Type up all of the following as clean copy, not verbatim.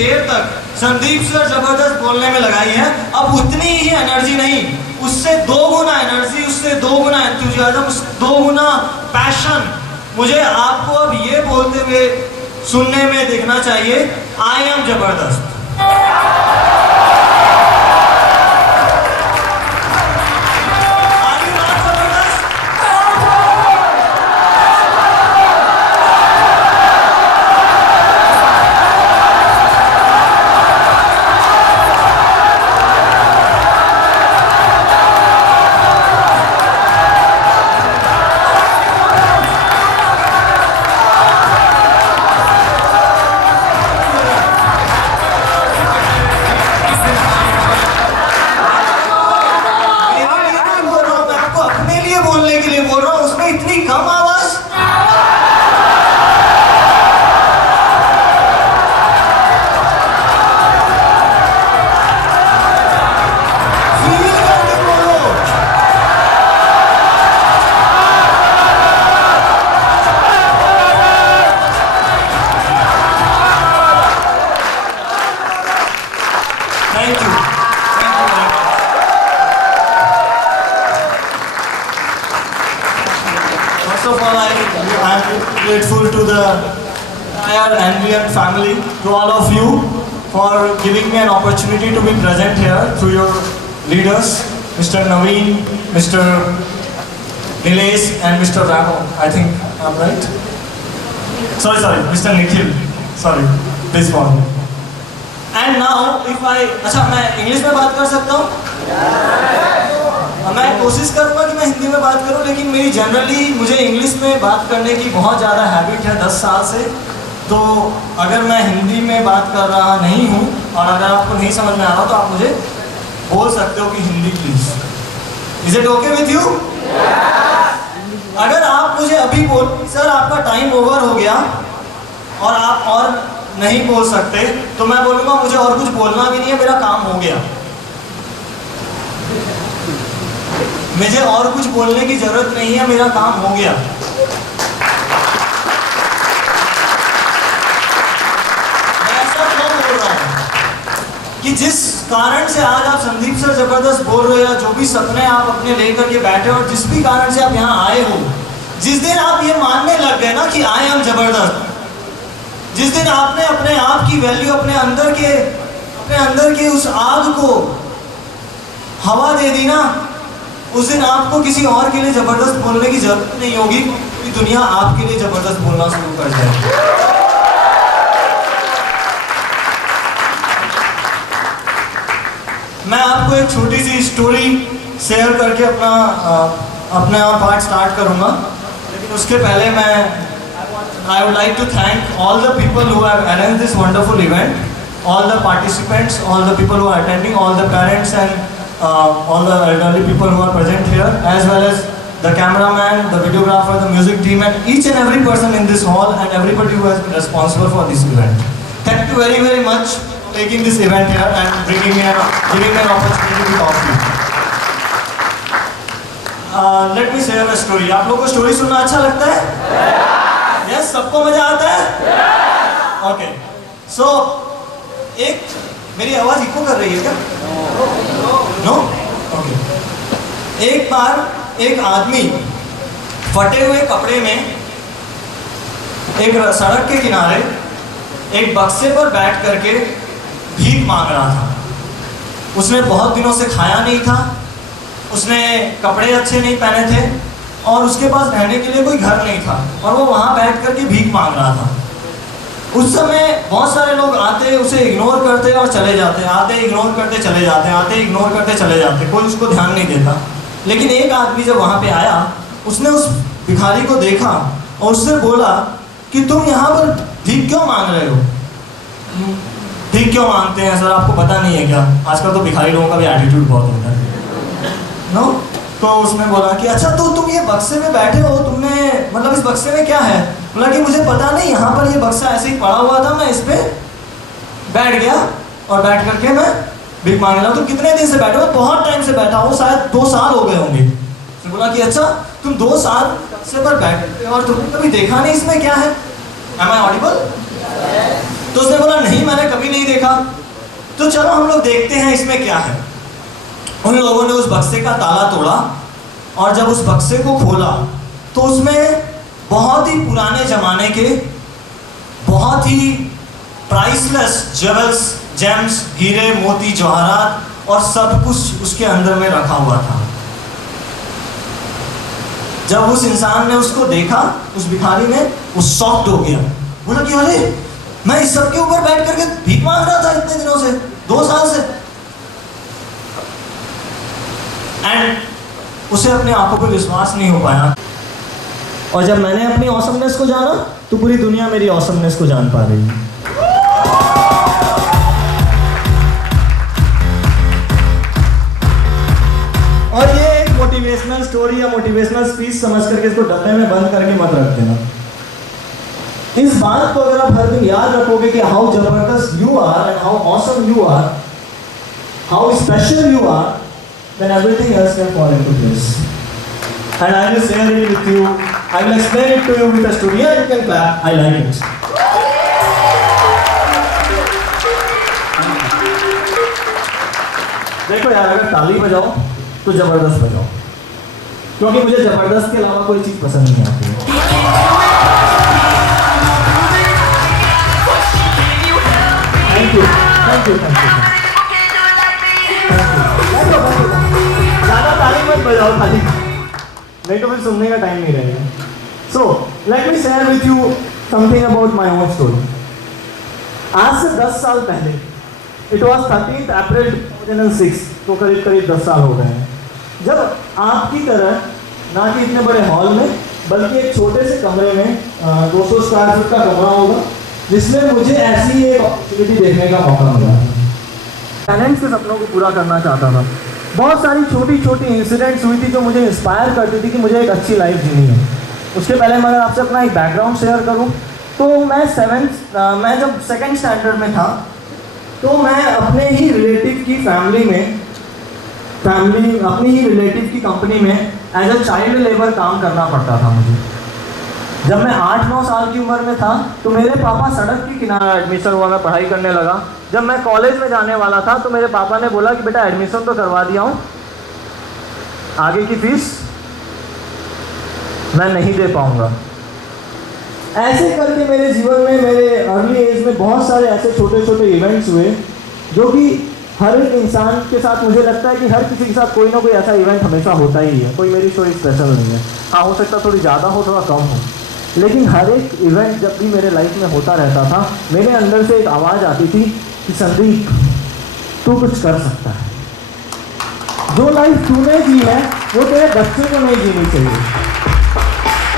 देर तक संदीप सर जबरदस्त बोलने में लगाई है, अब उतनी ही एनर्जी नहीं, उससे 2 गुना एनर्जी, उससे 2 गुना एंथुसियाज्म, उससे 2 गुना पैशन मुझे आपको अब ये बोलते हुए सुनने में देखना चाहिए, आई एम जबरदस्त। Grateful to the entire Anvian family, to all of you for giving me an opportunity to be present here through your leaders, Mr. Naveen, Mr. Nilesh and Mr. Ramo. I think I'm right? Sorry, Mr. Nikhil. Sorry, please follow. And now, if I... अच्छा, मैं English में बात कर सकता हूँ? मैं कोशिश करूँगा कि मैं हिंदी में बात करूँ, लेकिन मेरी जनरली मुझे इंग्लिश में बात करने की बहुत ज़्यादा हैबिट है 10 साल से। तो अगर मैं हिंदी में बात कर रहा नहीं हूँ और अगर आपको नहीं समझ में आ रहा तो आप मुझे बोल सकते हो कि Hindi please. Is it okay with you? अगर आप मुझे अभी बोल सर आपका टाइम ओवर हो गया और आप और नहीं बोल सकते, तो मैं बोलूँगा मुझे और कुछ बोलना भी नहीं है, मेरा काम हो गया, मुझे और कुछ बोलने की जरूरत नहीं है, मेरा काम हो गया। मैं ऐसा क्यों बोल रहा हूं कि जिस कारण से आज आप संदीप सर जबरदस्त बोल रहे हो, जो भी सपने आप अपने लेकर के बैठे हो और जिस भी कारण से आप यहाँ आए हो, जिस दिन आप ये मानने लग गए ना कि आई एम जबरदस्त, जिस दिन आपने अपने आप की वैल्यू, अपने अंदर के उस आग को हवा दे दी ना, उस दिन आपको किसी और के लिए जबरदस्त बोलने की जरूरत नहीं होगी, कि दुनिया आपके लिए जबरदस्त बोलना शुरू कर जाएगी। मैं आपको एक छोटी सी स्टोरी शेयर करके अपना पार्ट स्टार्ट करूंगा, लेकिन उसके पहले I would like to thank all the people who have arranged this wonderful event, all the participants, all the people who are attending, all the parents and all the elderly people who are present here, as well as the cameraman, the videographer, the music team, and each and every person in this hall and everybody who has been responsible for this event. Thank you very, very much for taking this event here and giving me an opportunity to talk to you. Let me share a story. आप लोगों को story सुनना अच्छा लगता है? Yes, सबको मजा आता है? Okay. So, मेरी आवाज इको कर रही है क्या? नो? ओके। एक बार एक आदमी फटे हुए कपड़े में एक सड़क के किनारे एक बक्से पर बैठ करके भीख मांग रहा था। उसने बहुत दिनों से खाया नहीं था, उसने कपड़े अच्छे नहीं पहने थे और उसके पास रहने के लिए कोई घर नहीं था और वो वहाँ बैठ करके भीख मांग रहा था। उस समय बहुत सारे लोग आते, उसे इग्नोर करते और चले जाते, आते इग्नोर करते चले जाते, आते इग्नोर करते चले जाते, कोई उसको ध्यान नहीं देता। लेकिन एक आदमी जब वहाँ पे आया, उसने उस भिखारी को देखा और उससे बोला कि तुम यहाँ पर भीख क्यों मांग रहे हो? भीख क्यों मांगते हैं सर, आपको पता नहीं है क्या? आजकल तो भिखारी लोगों का भी एटीट्यूड बहुत होता है, नो? तो उसने बोला कि अच्छा तो तुम ये बक्से में बैठे हो, तुमने मतलब इस बक्से में क्या है? बोला कि मुझे पता नहीं, यहाँ पर ये बक्सा ऐसे ही पड़ा हुआ था, मैं इस पे बैठ गया और बैठ करके मैं भीख मांग रहा हूँ। तो कितने दिन से बैठे हो? बहुत टाइम से बैठा हूँ, शायद 2 साल हो गए होंगे। तो बोला कि अच्छा तुम 2 साल से पर बैठे और तुमने कभी देखा नहीं इसमें क्या है? Am I audible? तो उसने बोला नहीं, मैंने कभी नहीं देखा। तो चलो हम लोग देखते हैं इसमें क्या है। उन लोगों ने उस बक्से का ताला तोड़ा और जब उस बक्से को खोला तो उसमें बहुत ही पुराने जमाने के बहुत ही प्राइसलेस जेवल्स, जेम्स, हीरे, मोती, जवाहरात और सब कुछ उसके अंदर में रखा हुआ था। जब उस इंसान ने उसको देखा, उस भिखारी ने, वो शॉक्ड हो गया। बोला कि अरे मैं इस सब के ऊपर बैठ करके भीख मांग रहा था इतने दिनों से, 2 साल से। एंड उसे अपनी आंखों पर विश्वास नहीं हो पाया। और जब मैंने अपनी ऑसमनेस को जाना तो पूरी दुनिया मेरी ऑसमनेस को जान पा रही है। और ये एक मोटिवेशनल स्टोरी या मोटिवेशनल स्पीच समझ करके इसको डब्बे में बंद करके मत रख देना। इस बात को अगर आप हर दिन याद रखोगे कि हाउ जबरदस्त you are and how awesome you are, how special you are, then everything else can fall into place. And I will share it with you. I will explain it to you with a story. Yeah, you can clap. I like it. देखो यार, अगर ताली बजाओ तो जबरदस्त बजाओ, क्योंकि मुझे जबरदस्त के अलावा कोई चीज पसंद नहीं आती है। Thank you, thank you, thank you. ज़्यादा ताली मत बजाओ खाली, नहीं तो फिर सुनने का टाइम नहीं रहेगा। So let me share with you something about my own story. आज से 10 साल पहले, इट वॉज 13 अप्रैल 2006, तो करीब करीब 10 साल हो गए हैं, जब आपकी तरह ना कि इतने बड़े हॉल में, बल्कि एक छोटे से कमरे में 200 स्क्वायर फीट का कमरा होगा, जिसमें मुझे ऐसी एक अपॉर्चुनिटी देखने का मौका मिला। टैलेंट के सपनों को पूरा करना चाहता था। बहुत सारी छोटी छोटी इंसिडेंट्स हुई थी जो मुझे इंस्पायर करती थी कि मुझे एक अच्छी लाइफ जीनी है। उसके पहले मैं अगर आपसे अपना एक बैकग्राउंड शेयर करूं तो मैं जब 2nd स्टैंडर्ड में था तो मैं अपने ही रिलेटिव की अपनी ही रिलेटिव की कंपनी में एज अ चाइल्ड लेबर काम करना पड़ता था मुझे। जब मैं 8-9 साल की उम्र में था तो मेरे पापा सड़क के किनारे एडमिशन हुआ, मैं पढ़ाई करने लगा। जब मैं कॉलेज में जाने वाला था तो मेरे पापा ने बोला कि बेटा एडमिशन तो करवा दिया हूँ, आगे की फीस मैं नहीं दे पाऊँगा। ऐसे करके मेरे जीवन में, मेरे अर्ली एज में बहुत सारे ऐसे छोटे छोटे इवेंट्स हुए जो कि हर एक इंसान के साथ, मुझे लगता है कि हर किसी के साथ कोई ना कोई ऐसा इवेंट हमेशा होता ही है। कोई मेरी स्टोरी स्पेशल नहीं है, हाँ हो सकता थोड़ी ज़्यादा हो, थोड़ा कम हो, लेकिन हर एक इवेंट जब भी मेरे लाइफ में होता रहता था, मेरे अंदर से एक आवाज़ आती थी कि संदीप तू कुछ कर सकता है। जो लाइफ तूने जी है वो तेरे बच्चों को नहीं जीनी चाहिए।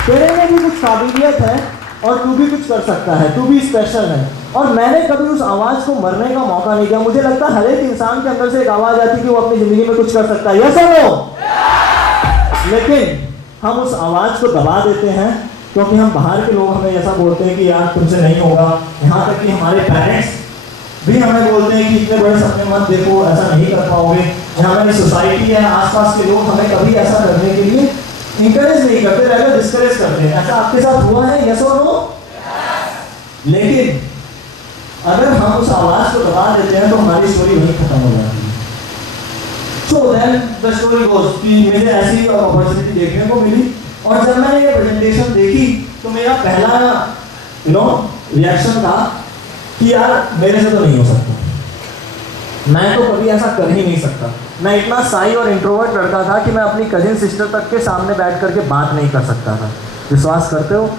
तेरे में भी कुछ काबिलियत है और तू भी कुछ कर सकता है, तू भी स्पेशल है। और मैंने कभी उस आवाज़ को मरने का मौका नहीं दिया। मुझे लगता है हर एक इंसान के अंदर से एक आवाज़ आती है कि वो अपनी ज़िंदगी में कुछ कर सकता है, यस और नो। लेकिन हम उस आवाज़ को दबा देते हैं क्योंकि हम बाहर के लोग हमें ऐसा बोलते हैं कि यार तुमसे नहीं होगा। यहाँ तक कि हमारे पेरेंट्स भी हमें बोलते हैं कि इतने बड़े सपने मत देखो, ऐसा नहीं कर पाओगे। जहाँ हमारी सोसाइटी है, आसपास के लोग हमें कभी ऐसा करने के लिए इंकरेज नहीं करते, रहकर डिस्करेज करते हैं। ऐसा आपके साथ हुआ है, यस और नो? लेकिन अगर हम उस आवाज़ को दबा देते हैं तो हमारी स्टोरी वहीं खत्म हो जाती है। So then the story goes कि मुझे ऐसी अपॉर्चुनिटी देखने को मिली और जब मैंने ये प्रेजेंटेशन देखी तो मेरा पहला रिएक्शन था कि यार मेरे से तो नहीं हो सकता, मैं तो कभी ऐसा कर ही नहीं सकता। मैं इतना साई और इंट्रोवर्ट लड़का था कि मैं अपनी कजिन सिस्टर तक के सामने बैठ करके बात नहीं कर सकता था। विश्वास करते हो?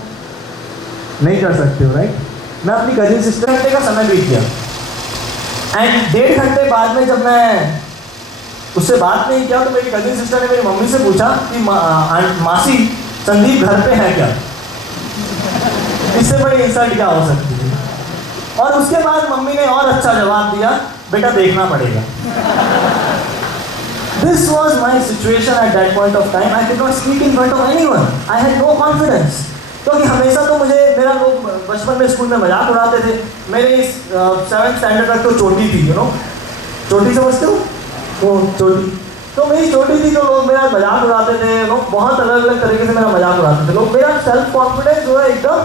नहीं कर सकते हो, राइट? मैं अपनी कजिन सिस्टर, घंटे का समय बीत गया एंड 1.5 घंटे बाद में जब मैं उससे बात नहीं किया तो मेरी कजिन सिस्टर ने मेरी मम्मी से पूछा कि मासी संदीप घर पे है क्या? इससे बड़ी इंसल्ट क्या हो सकती है? और उसके बाद मम्मी ने और अच्छा जवाब दिया, बेटा देखना पड़ेगा। This was my situation at that point of time. I could not speak in front of anyone. I had no confidence. क्योंकि हमेशा तो मेरा लोग बचपन में स्कूल में मजाक उड़ाते थे। मेरे 7th स्टैंडर्ड तक तो चोटी थी, चोटी समझते हो? तो चोटी तो मेरी चोटी थी, तो लोग मेरा मजाक उड़ाते थे। लोग बहुत अलग अलग तरीके से मेरा मजाक उड़ाते थे। लोग मेरा सेल्फ कॉन्फिडेंस जो है एकदम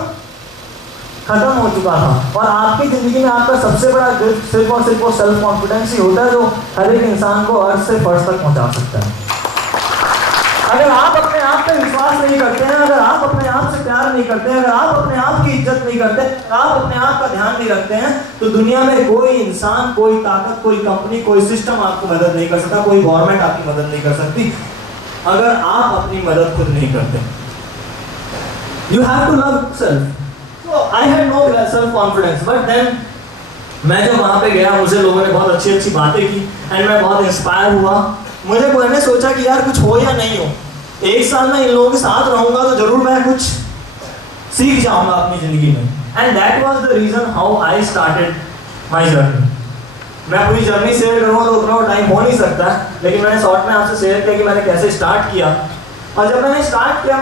खत्म हो चुका था। और आपकी ज़िंदगी में आपका सबसे बड़ा गिफ्ट सिर्फ और सिर्फ वो सेल्फ कॉन्फिडेंस ही होता है जो हर एक इंसान को अर्थ से फर्श तक पहुंचा सकता है। अगर आप अपने आप पे विश्वास नहीं करते हैं, अगर आप अपने आप से प्यार नहीं करते हैं, अगर आप अपने आप की इज्जत नहीं करते, आप अपने आप का ध्यान नहीं रखते हैं, तो दुनिया में कोई इंसान, कोई ताकत, कोई कंपनी, कोई सिस्टम आपको मदद नहीं कर सकता, कोई गवर्नमेंट आपकी मदद नहीं कर सकती अगर आप अपनी मदद खुद नहीं करते। You have to love self. So I had no self confidence, but then मैं जब वहां पे गया, मुझे लोगों ने बहुत अच्छी अच्छी बातें की एंड मैं बहुत इंस्पायर हुआ। मुझे मैंने सोचा कि यार कुछ हो या नहीं हो, एक साल में इन लोगों के साथ रहूंगा तो जरूर मैं कुछ सीख जाऊंगा अपनी जिंदगी में। And that was the reason how I started my journey. मैं पूरी जर्नी शेयर करूंगा तो उतना टाइम हो नहीं सकता, लेकिन मैंने शॉर्ट में आपसे शेयर किया कि मैंने कैसे स्टार्ट किया। और जब मैंने स्टार्ट किया,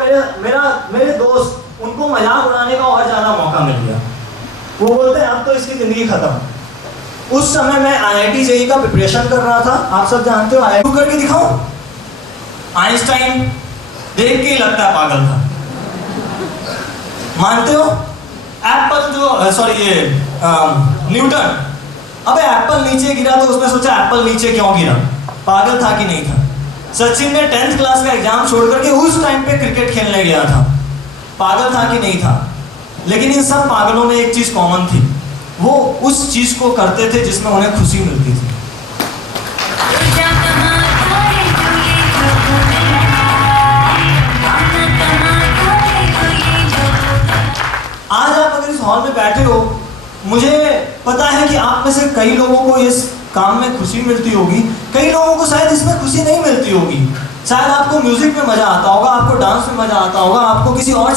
मेरे दोस्त, उनको मजाक उड़ाने का और ज़्यादा मौका मिल गया। वो बोलते हैं अब तो इसकी ज़िंदगी खत्म। उस समय मैं IIT JEE का प्रिपरेशन कर रहा था। आप सब जानते हो, IIT करके दिखाऊं? आइंस्टाइन देख के ही लगता है पागल था। मानते हो? एप्पल जो न्यूटन, अबे एप्पल नीचे गिरा तो उसने सोचा एप्पल नीचे क्यों गिरा, पागल था कि नहीं था? सचिन ने 10th क्लास का एग्जाम छोड़ करके उस टाइम पे क्रिकेट खेलने गया था, पागल था कि नहीं था? लेकिन इन सब पागलों में एक चीज कॉमन थी, वो उस चीज को करते थे जिसमें उन्हें खुशी मिलती थी। आज आप अगर इस हॉल में बैठे हो, मुझे पता है कि आप में से कई लोगों को इस काम में खुशी मिलती होगी, कई लोगों को शायद इसमें खुशी नहीं मिलती होगी। शायद आपको म्यूजिक में मजा आता होगा, आपको डांस में मजा आता होगा, आपको किसी और चीज